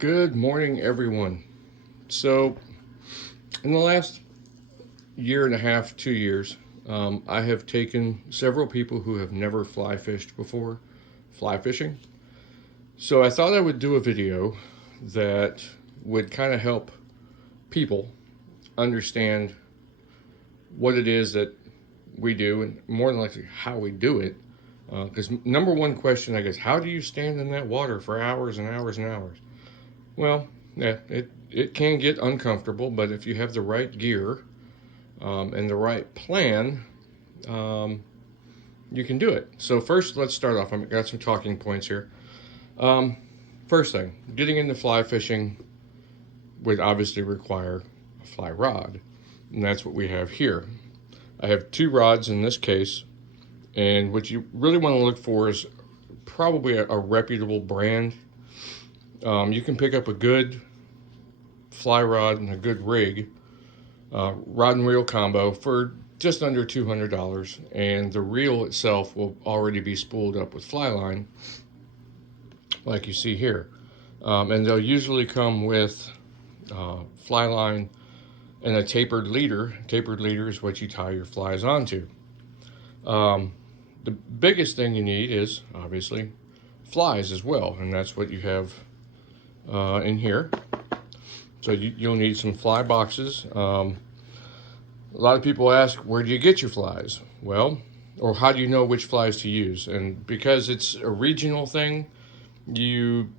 Good morning, everyone. So, in the last year and a half, 2 years, I have taken several people who have never fly fished before fly fishing. So, I thought I would do a video that would kind of help people understand what it is that we do and more than likely how we do it. Because number one question I guess, how do you stand in that water for hours and hours and hours? Well, yeah, it can get uncomfortable, but if you have the right gear and the right plan, um, you can do it. So first, let's start off. I've got some talking points here. Um, First thing, getting into fly fishing would obviously require a fly rod, and that's what we have here. I have two rods in this case, and what you really want to look for is probably a reputable brand. You can pick up a good fly rod and a good rig, rod and reel combo for just under $200, and the reel itself will already be spooled up with fly line, like you see here. And they'll usually come with fly line and a tapered leader. Tapered leader is what you tie your flies onto. The biggest thing you need is obviously flies as well, and that's what you have in here. So you'll need some fly boxes. A lot of people ask, where do you get your flies? Well, or how do you know which flies to use? And because it's a regional thing, you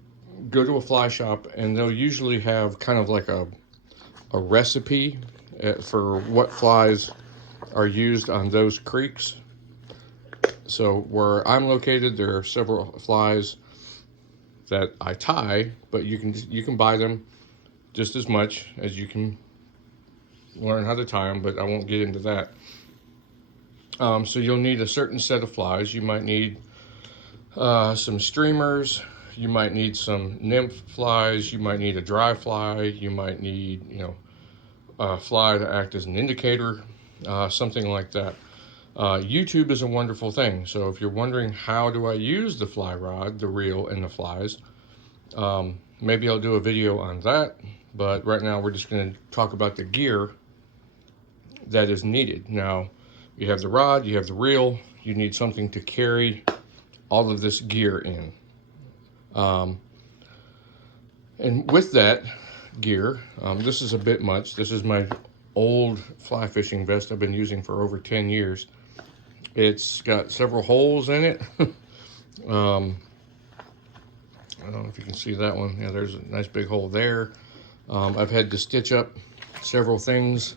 go to a fly shop and they'll usually have kind of like a recipe for what flies are used on those creeks. So where I'm located, there are several flies that I tie, but you can buy them just as much as you can learn how to tie them, but I won't get into that. So you'll need a certain set of flies. You might need some streamers. You might need some nymph flies. You might need a dry fly. You might need, a fly to act as an indicator, something like that. YouTube is a wonderful thing. So if you're wondering how do I use the fly rod, the reel, and the flies, maybe I'll do a video on that. But right now we're just going to talk about the gear that is needed. Now, you have the rod, you have the reel, you need something to carry all of this gear in. And with that gear, this is a bit much. This is my old fly fishing vest I've been using for over 10 years. It's got several holes in it. I don't know if you can see that one. Yeah, there's a nice big hole there. I've had to stitch up several things.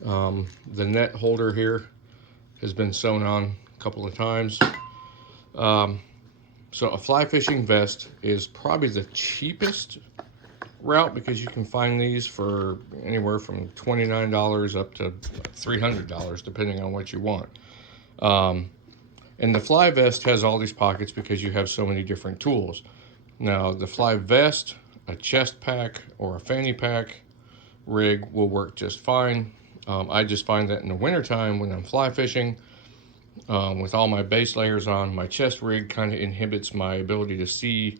The net holder here has been sewn on a couple of times. So a fly fishing vest is probably the cheapest route because you can find these for anywhere from $29 up to $300 depending on what you want. And the fly vest has all these pockets because you have so many different tools. Now the fly vest, a chest pack, or a fanny pack rig will work just fine. I just find that in the wintertime when I'm fly fishing, with all my base layers on, my chest rig kind of inhibits my ability to see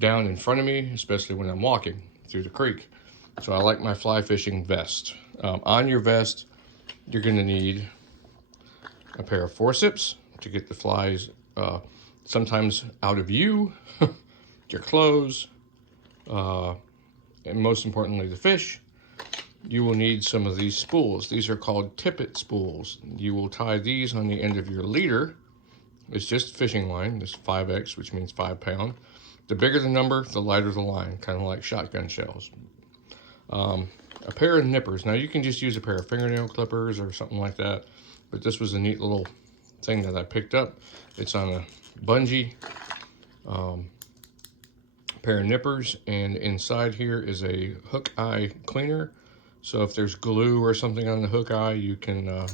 down in front of me, especially when I'm walking through the creek. So I like my fly fishing vest. On your vest, you're going to need a pair of forceps to get the flies sometimes out of view, your clothes, and most importantly, the fish. You will need some of these spools. These are called tippet spools. You will tie these on the end of your leader. It's just fishing line, this 5X, which means 5 pound. The bigger the number, the lighter the line, kind of like shotgun shells. A pair of nippers. Now you can just use a pair of fingernail clippers or something like that, but this was a neat little thing that I picked up. It's on a bungee. Pair of nippers, and inside here is a hook eye cleaner. So if there's glue or something on the hook eye, you can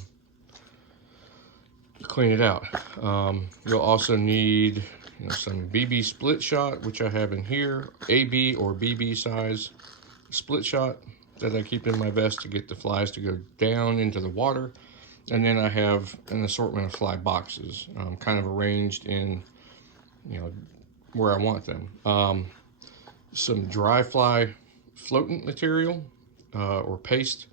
clean it out. You'll also need some BB split shot, which I have in here, AB or BB size split shot that I keep in my vest to get the flies to go down into the water. And then I have an assortment of fly boxes, kind of arranged in, where I want them. some dry fly floatant material or paste.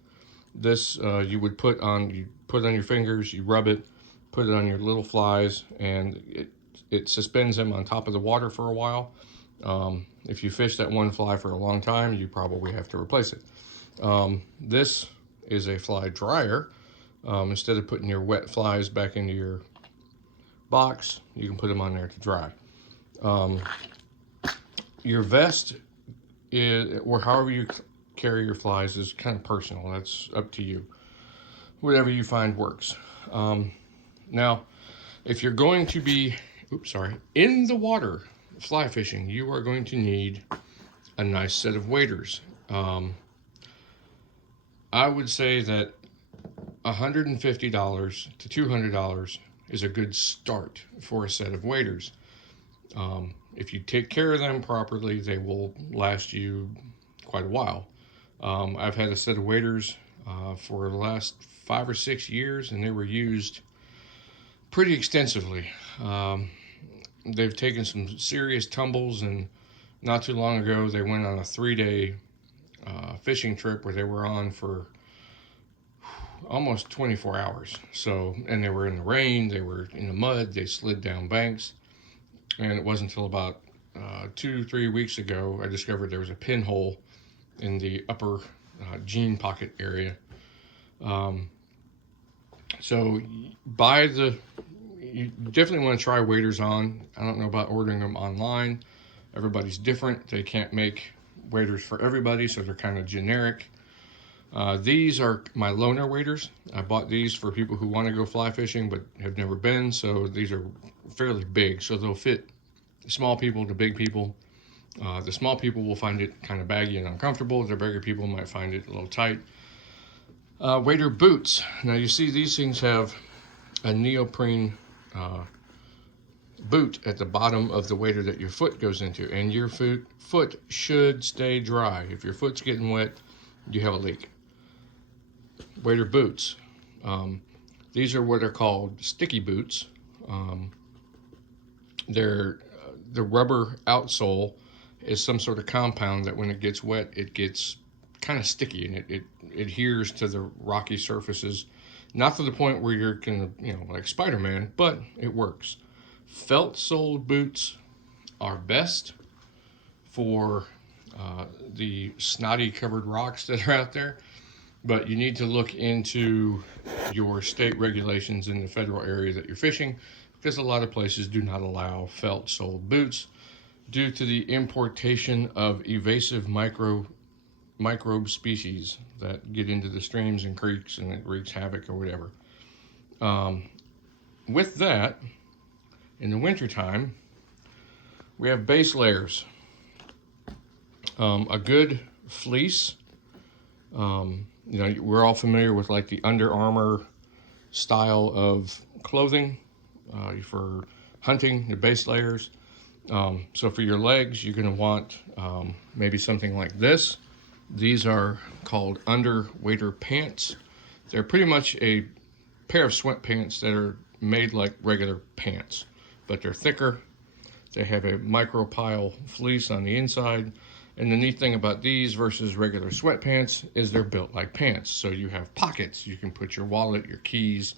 This you would put on your fingers, you rub it, put it on your little flies, and it suspends them on top of the water for a while. If you fish that one fly for a long time, you probably have to replace it. This is a fly dryer. Instead of putting your wet flies back into your box, you can put them on there to dry. Your vest is, or however you carry your flies, is kind of personal. That's up to you. Whatever you find works. Now, if you're going to be, in the water fly fishing, you are going to need a nice set of waders. I would say that $150 to $200 is a good start for a set of waders. If you take care of them properly, they will last you quite a while. I've had a set of waders for the last 5 or 6 years, and they were used pretty extensively. They've taken some serious tumbles, and not too long ago they went on a 3-day fishing trip where they were on for almost 24 hours. So, and they were in the rain, they were in the mud, they slid down banks. And it wasn't until about 2-3 weeks ago I discovered there was a pinhole in the upper jean pocket area. So you definitely want to try waders on. I don't know about ordering them online. Everybody's different. They can't make waders for everybody, so they're kind of generic. These are my loner waders. I bought these for people who want to go fly fishing but have never been, so these are fairly big, so they'll fit small people to big people. The small people will find it kind of baggy and uncomfortable. The bigger people might find it a little tight. Wader boots. Now you see these things have a neoprene boot at the bottom of the wader that your foot goes into, and your foot should stay dry. If your foot's getting wet, you have a leak. Wader boots. These are what are called sticky boots. The rubber outsole is some sort of compound that when it gets wet, it gets kind of sticky, and it adheres to the rocky surfaces. Not to the point where you're gonna, like Spider-Man, but it works. Felt-soled boots are best for the snotty covered rocks that are out there, but you need to look into your state regulations in the federal area that you're fishing, because a lot of places do not allow felt-soled boots due to the importation of invasive microbe species that get into the streams and creeks, and it wreaks havoc or whatever. With that, in the wintertime, we have base layers. A good fleece. We're all familiar with like the Under Armour style of clothing for hunting, the base layers. So for your legs, you're going to want maybe something like this. These are called underwater pants. They're pretty much a pair of sweatpants that are made like regular pants, but they're thicker. They have a micropile fleece on the inside. And the neat thing about these versus regular sweatpants is they're built like pants. So you have pockets. You can put your wallet, your keys,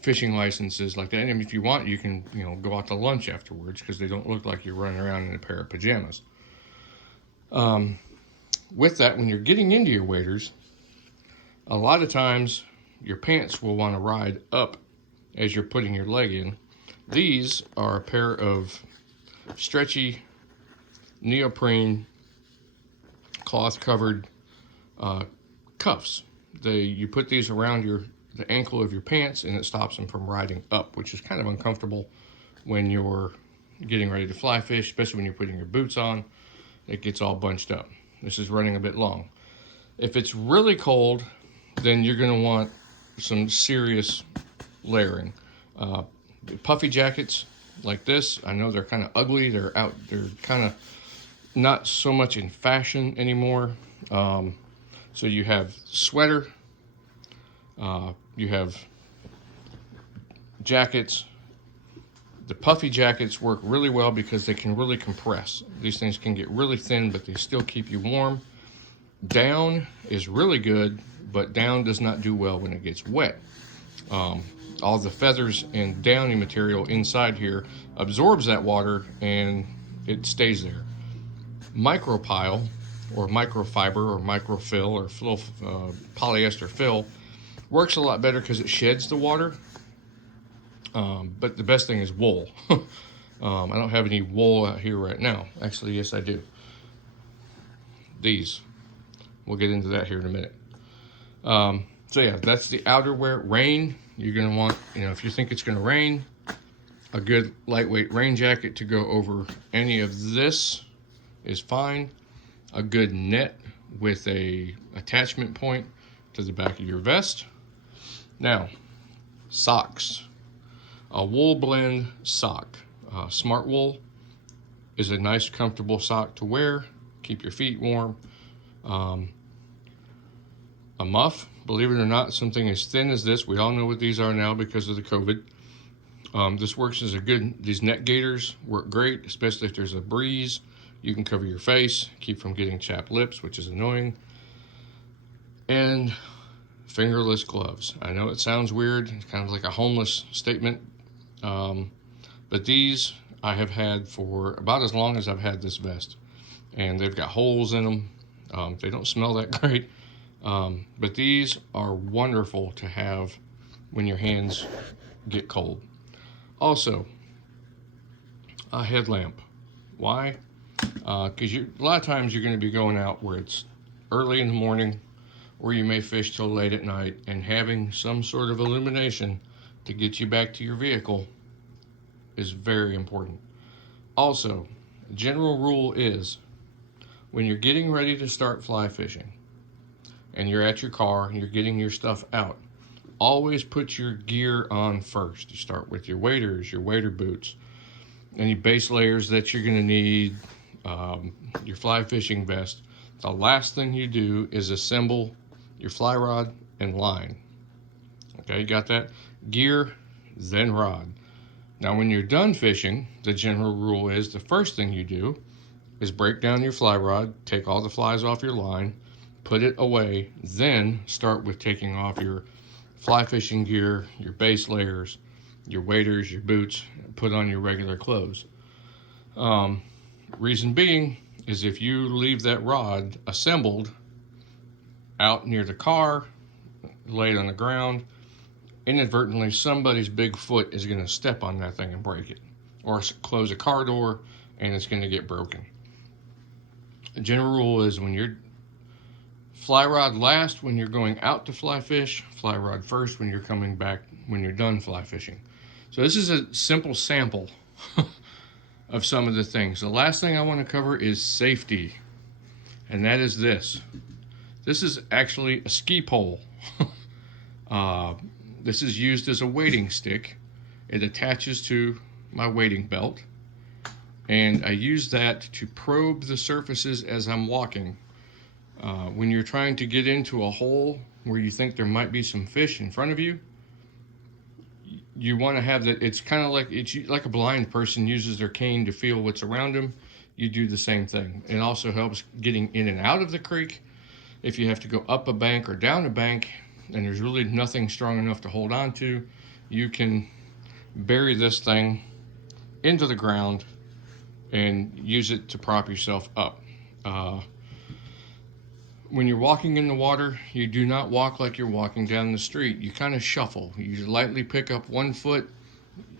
fishing licenses, like that. And if you want, you can go out to lunch afterwards, because they don't look like you're running around in a pair of pajamas. With that, when you're getting into your waders, a lot of times your pants will want to ride up as you're putting your leg in. These are a pair of stretchy neoprene cloth covered cuffs. You put these around the ankle of your pants, and it stops them from riding up, which is kind of uncomfortable when you're getting ready to fly fish, especially when you're putting your boots on. It gets all bunched up. This is running a bit long. If it's really cold, then you're going to want some serious layering. Puffy jackets like this, I know they're kind of ugly. They're kind of not so much in fashion anymore. So you have sweater, you have jackets The puffy jackets work really well because they can really compress. These things can get really thin, but they still keep you warm. Down is really good, but down does not do well when it gets wet. All the feathers and downy material inside here absorbs that water and it stays there. Micropile or microfiber or microfill or polyester fill works a lot better because it sheds the water. But the best thing is wool. I don't have any wool out here right now. Actually, yes, I do. These. We'll get into that here in a minute. So yeah, that's the outerwear. Rain, you're going to want, if you think it's going to rain, a good lightweight rain jacket to go over any of this is fine. A good net with a attachment point to the back of your vest. Now, socks. A wool blend sock. Smart Wool is a nice, comfortable sock to wear. Keep your feet warm. A muff, believe it or not, something as thin as this. We all know what these are now because of the COVID. This works as these neck gaiters work great, especially if there's a breeze. You can cover your face, keep from getting chapped lips, which is annoying. And fingerless gloves. I know it sounds weird, it's kind of like a homeless statement, but these I have had for about as long as I've had this vest. And they've got holes in them. They don't smell that great. But these are wonderful to have when your hands get cold. Also, a headlamp. Why? Because a lot of times you're going to be going out where it's early in the morning, or you may fish till late at night, and having some sort of illumination to get you back to your vehicle is very important. Also, general rule is when you're getting ready to start fly fishing and you're at your car and you're getting your stuff out, always put your gear on first. You start with your waders, your wader boots, any base layers that you're going to need, your fly fishing vest. The last thing you do is assemble your fly rod and line. Okay, you got that? Gear, then rod. Now when you're done fishing, the general rule is the first thing you do is break down your fly rod, take all the flies off your line, put it away, then start with taking off your fly fishing gear, your base layers, your waders, your boots, put on your regular clothes. Reason being is if you leave that rod assembled out near the car, laid on the ground, inadvertently somebody's big foot is going to step on that thing and break it, or close a car door and it's going to get broken. The general rule is when you're fly rod last when you're going out to fly fish, fly rod first when you're coming back when you're done fly fishing. So this is a simple sample of some of the things. The last thing I want to cover is safety, and that is this. This is actually a ski pole. This is used as a wading stick. It attaches to my wading belt, and I use that to probe the surfaces as I'm walking. When you're trying to get into a hole where you think there might be some fish in front of you, you want to have that. It's kind of like a blind person uses their cane to feel what's around them. You do the same thing. It also helps getting in and out of the creek. If you have to go up a bank or down a bank and there's really nothing strong enough to hold on to, you can bury this thing into the ground and use it to prop yourself up. When you're walking in the water, you do not walk like you're walking down the street. You kind of shuffle. You lightly pick up one foot,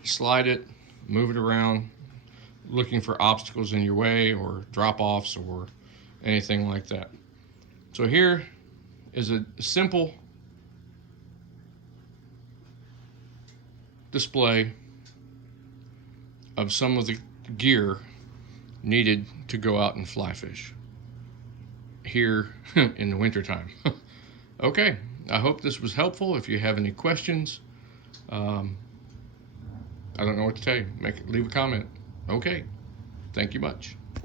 slide it, move it around, looking for obstacles in your way or drop-offs or anything like that. So here is a simple display of some of the gear needed to go out and fly fish here in the wintertime. Okay, I hope this was helpful. If you have any questions, I don't know what to tell you. Leave a comment. Okay, thank you much.